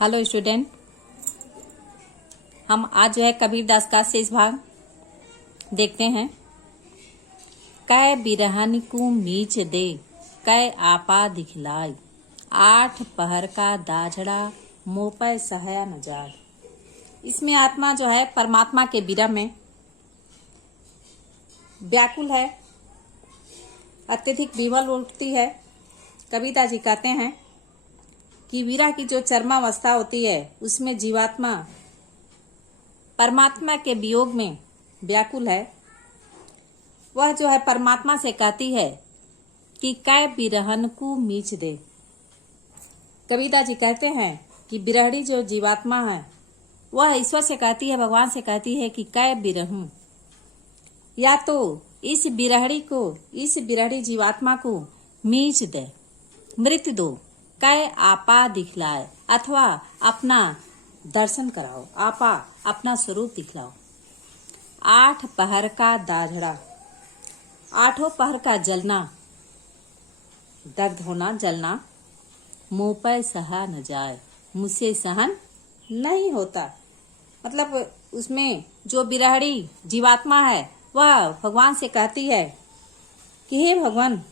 Hello student, हम आज जो है कबीरदास का शेष भाग देखते हैं। कै बिरहन को मीच दे, कै आपा दिखलाई, आठ पहर का दाझड़ा मोपै सहया न जाय। इसमें आत्मा जो है परमात्मा के विरह में व्याकुल है, अत्यधिक विवल उठती है। कबीरदास जी कहते हैं कि विरह की जो चरमावस्था होती है उसमें जीवात्मा परमात्मा के वियोग में व्याकुल है। वह जो है परमात्मा से कहती है कि कै बिरहन को मीच दे। कबीरदास जी कहते हैं कि बिरहड़ी जो जीवात्मा है वह ईश्वर से कहती है, भगवान से कहती है कि कै बिरहूं, या तो इस बिरहड़ी जीवात्मा को मीच दे, मृत्यु दो, कै आपा दिखलाए, अथवा अपना दर्शन कराओ, आपा अपना स्वरूप दिखलाओ। आठ पहर का दाझड़ा, आठों पहर का जलना, दर्द होना, जलना, मुंह पर सहा न जाए, मुझसे सहन नहीं होता। मतलब उसमें जो बिरहड़ी जीवात्मा है वह भगवान से कहती है कि हे भगवान,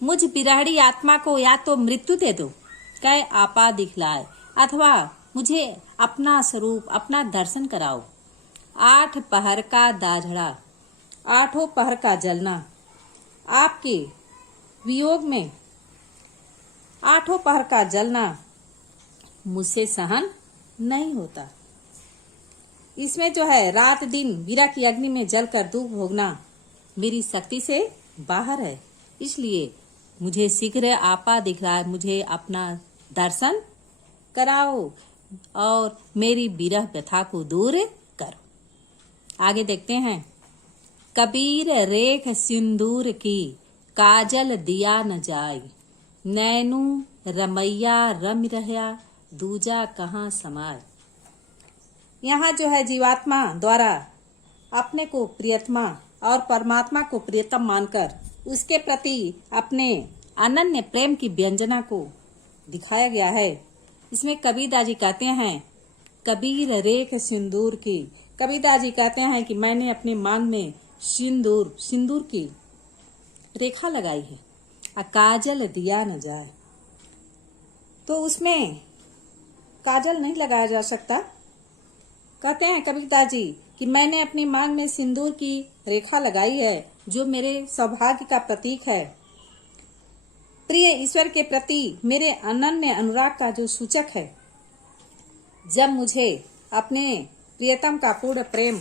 मुझ बिरहड़ी आत्मा को या तो मृत्यु दे दो, कै आपा दिखलाए, अथवा मुझे अपना स्वरूप, अपना दर्शन कराओ। आठ पहर का दाझड़ा, आठों पहर का जलना, आपके वियोग में आठों पहर का जलना मुझसे सहन नहीं होता। इसमें जो है रात दिन विरह की अग्नि में जलकर दुख भोगना मेरी शक्ति से बाहर है, इसलिए मुझे शीघ्र आपा दिखलाए, मुझे अपना दर्शन कराओ और मेरी विरह व्यथा को दूर करो। आगे देखते हैं। कबीर रेख सिंदूर की, काजल दिया न जाय, नैनू रमैया रम रहा, दूजा कहाँ समाय। यहाँ जो है जीवात्मा द्वारा अपने को प्रियतमा और परमात्मा को प्रियतम मानकर उसके प्रति अपने अनन्य प्रेम की व्यंजना को दिखाया गया है। इसमें कबीरदास जी कहते हैं कबीर रेख सिंदूर की। कबीरदास जी कहते हैं कि मैंने अपने मांग में सिंदूर की रेखा लगाई है, और काजल दिया न जाए, तो उसमें काजल नहीं लगाया जा सकता। कहते हैं कबीरदास जी कि मैंने अपनी मांग में सिंदूर की रेखा लगाई है, जो मेरे सौभाग्य का प्रतीक है, प्रिय ईश्वर के प्रति मेरे अनन्य अनुराग का जो सूचक है। जब मुझे अपने प्रियतम का पूर्ण प्रेम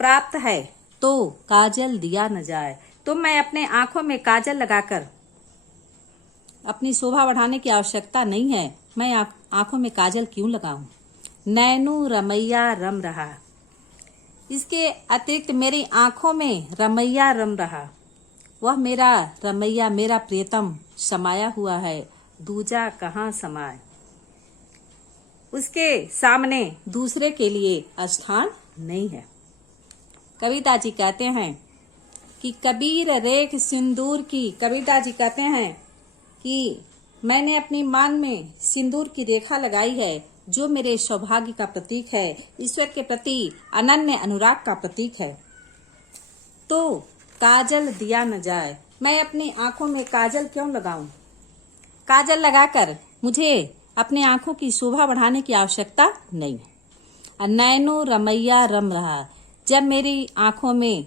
प्राप्त है तो काजल दिया न जाए, तो मैं अपने आंखों में काजल लगाकर अपनी शोभा बढ़ाने की आवश्यकता नहीं है। मैं आंखों में काजल क्यों लगाऊं। नैनू रमैया रम रहा, इसके अतिरिक्त मेरी आंखों में रमैया रम रहा, वह मेरा रमैया, मेरा प्रियतम समाया हुआ है, दूजा कहाँ समाए। उसके सामने दूसरे के लिए स्थान नहीं है। कबीरदास जी कहते हैं कि कबीर रेख सिंदूर की। कबीरदास जी कहते हैं कि मैंने अपनी मांग में सिंदूर की रेखा लगाई है, जो मेरे सौभाग्य का प्रतीक है, ईश्वर के प्रति अनन्य अनुराग का प्रतीक है, तो काजल दिया न जाए। मैं अपनी आंखों में काजल क्यों लगाऊं। काजल लगाकर मुझे अपने आंखों की शोभा बढ़ाने की आवश्यकता नहीं है। नैनो रमैया रम रहा, जब मेरी आंखों में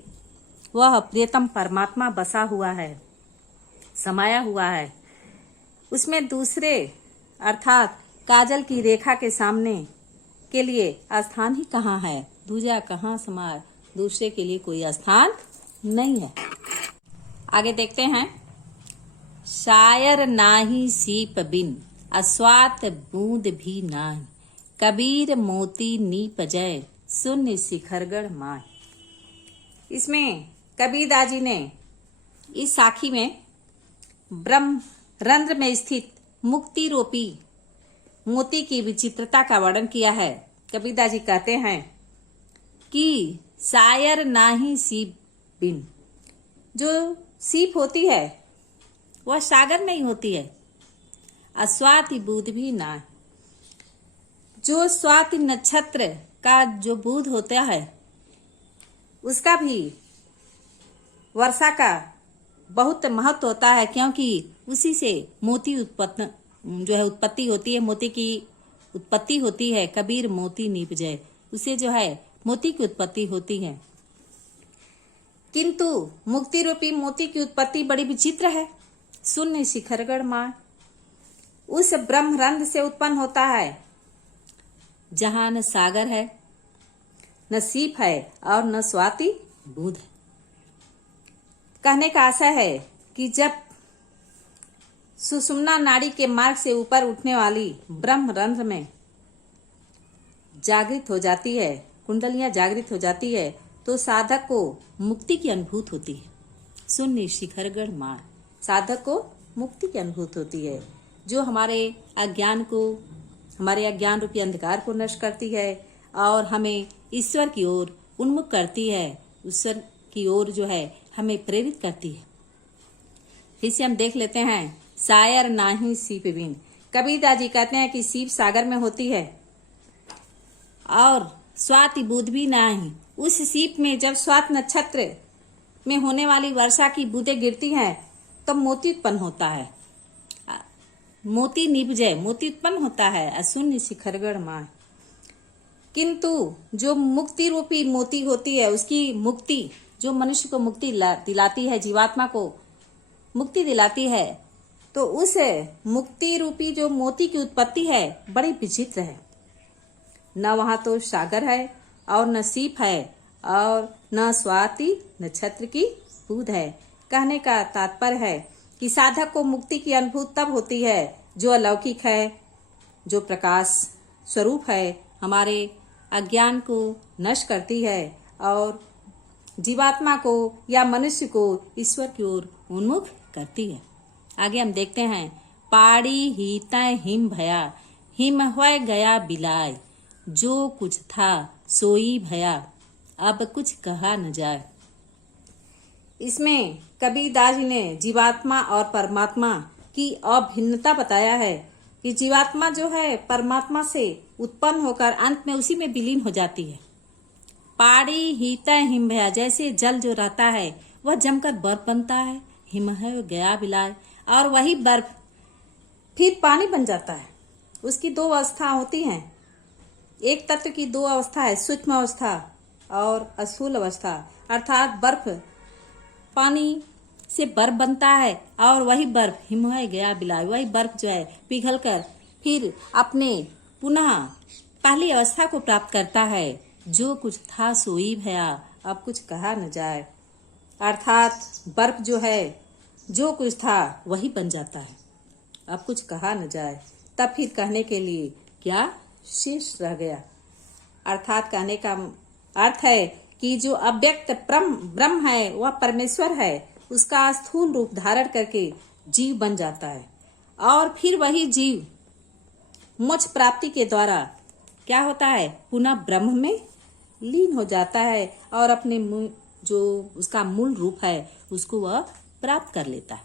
वह प्रियतम परमात्मा बसा हुआ है, समाया हुआ है, उसमें दूसरे अर्थात काजल की रेखा के सामने के लिए स्थान ही कहाँ है। दूजा कहाँ समाय, दूसरे के लिए कोई स्थान नहीं है। आगे देखते हैं। शायर नाही सीप बिन, अस्वात बूंद भी नाही, कबीर मोती नीप जय, शून्य शिखरगढ़ माय। इसमें कबीरदास जी ने इस साखी में ब्रह्म रंध्र में स्थित मुक्ति रूपी मोती की विचित्रता का वर्णन किया है। कबीरदास जी कहते हैं कि शायर नाही सीप बिन, जो सीप होती है वह सागर नहीं होती है, अस्वाति बूंद भी ना, जो स्वाति नक्षत्र का जो बुध होता है उसका भी वर्षा का बहुत महत्व होता है, क्योंकि उसी से मोती उत्पत्ति होती है। मोती की उत्पत्ति होती है। कबीर मोती निपजे, उसे जो है मोती की उत्पत्ति होती है। किंतु मुक्ति रूपी मोती की उत्पत्ति बड़ी विचित्र है। शून्य शिखरगढ़ मां उस ब्रह्मरंध्र से उत्पन्न होता है जहां न सागर है, न सीप है और न स्वाति बुध है। कहने का आशय है कि जब सुषुम्ना नाड़ी के मार्ग से ऊपर उठने वाली ब्रह्मरंध्र में जागृत हो जाती है, कुंडलियां जागृत हो जाती है, तो साधक को मुक्ति की अनुभूति होती है। शून्य शिखरगढ़ मां, साधक को मुक्ति की अनुभूति होती है, जो हमारे अज्ञान रूपी अंधकार को नष्ट करती है और हमें ईश्वर की ओर उन्मुख करती है, ईश्वर की ओर जो है हमें प्रेरित करती है। फिर से हम देख लेते हैं, सायर नाही सीप बिन। कबीरदास जी कहते हैं कि सीप सागर में होती है और स्वाति बुध भी नहीं। उस सीप में जब स्वात नक्षत्र में होने वाली वर्षा की बूंदें गिरती हैं तो मोती उत्पन्न होता है। मोती निपजे, मोती उत्पन्न होता है। अशून्य शिखरगढ़ मां। किंतु जो मुक्ति रूपी मोती होती है, उसकी मुक्ति जो मनुष्य को मुक्ति दिलाती है, जीवात्मा को मुक्ति दिलाती है, तो उस मुक्ति रूपी जो मोती की उत्पत्ति है बड़ी विचित्र है। न वहां तो सागर है और न सीप है और न स्वाति नक्षत्र की बूंद है। कहने का तात्पर्य है कि साधक को मुक्ति की अनुभूति तब होती है जो अलौकिक है, जो प्रकाश स्वरूप है, हमारे अज्ञान को नष्ट करती है और जीवात्मा को या मनुष्य को ईश्वर की ओर उन्मुख करती है। आगे हम देखते हैं, पाड़ी ही तय हिम भया, हिम होय गया बिलाय, जो कुछ था सोई भया, अब कुछ कहा न जाए। इसमें कबीरदास जी ने जीवात्मा और परमात्मा की अभिन्नता बताया है कि जीवात्मा जो है परमात्मा से उत्पन्न होकर अंत में उसी में विलीन हो जाती है। पाड़ी ही तय हिम भया, जैसे जल जो रहता है वह जमकर बर्फ बनता है, हिम है गया बिलाय, और वही बर्फ फिर पानी बन जाता है। उसकी दो अवस्था होती हैं, एक तत्व की दो अवस्था है, सूक्ष्म अवस्था और स्थूल अवस्था। अर्थात बर्फ पानी से बर्फ बनता है और वही बर्फ हिम है गया बिलाय, वही बर्फ जो है पिघलकर फिर अपने पुनः पहली अवस्था को प्राप्त करता है। जो कुछ था सोई भया, अब कुछ कहा न जाए। अर्थात बर्फ जो है जो कुछ था वही बन जाता है, अब कुछ कहा न जाए। तब फिर कहने के लिए क्या शेष रह गया। अर्थात कहने का अर्थ है कि जो अव्यक्त ब्रह्म है वह परमेश्वर है, उसका स्थूल रूप धारण करके जीव बन जाता है और फिर वही जीव मोक्ष प्राप्ति के द्वारा क्या होता है, पुनः ब्रह्म में लीन हो जाता है और अपने जो उसका मूल रूप है उसको वह प्राप्त कर लेता है।